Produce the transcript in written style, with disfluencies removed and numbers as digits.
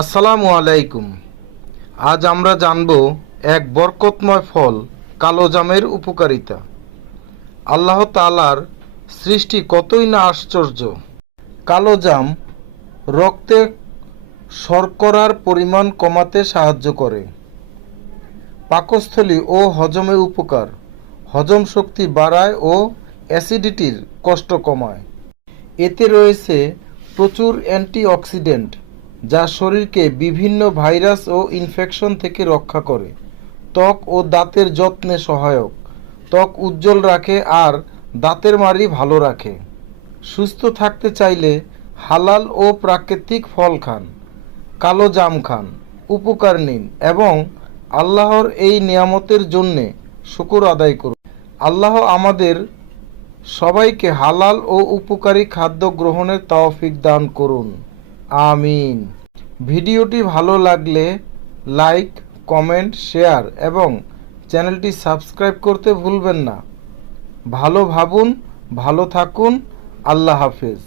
আসসালামু আলাইকুম। আজ আমরা জানব এক বরকতময় ফল কালো জামের উপকারিতা। আল্লাহ তাআলার সৃষ্টি কতই না আশ্চর্য। কালো জাম রক্তে শর্করার পরিমাণ কমাতে সাহায্য করে, পাকস্থলী ও হজমে উপকার, হজম শক্তি বাড়ায় ও অ্যাসিডিটির কষ্ট কমায়। এতে রয়েছে প্রচুর অ্যান্টিঅক্সিডেন্ট যা শরীরকে বিভিন্ন ভাইরাস ও ইনফেকশন থেকে রক্ষা করে। ত্বক ও দাঁতের যত্নে সহায়ক, ত্বক উজ্জ্বল রাখে আর দাঁতের মাড়ি ভালো রাখে। সুস্থ থাকতে চাইলে হালাল ও প্রাকৃতিক ফল খান, কালো জাম খান, উপকার নিন এবং আল্লাহর এই নিয়ামতের জন্যে শুকর আদায় করুন। আল্লাহ আমাদের সবাইকে হালাল ও উপকারী খাদ্য গ্রহণের তৌফিক দান করুন, আমিন। ভিডিওটি ভালো লাগলে লাইক, কমেন্ট, শেয়ার এবং চ্যানেলটি সাবস্ক্রাইব করতে ভুলবেন না। ভালো ভাবুন, ভালো থাকুন। আল্লাহ হাফেজ।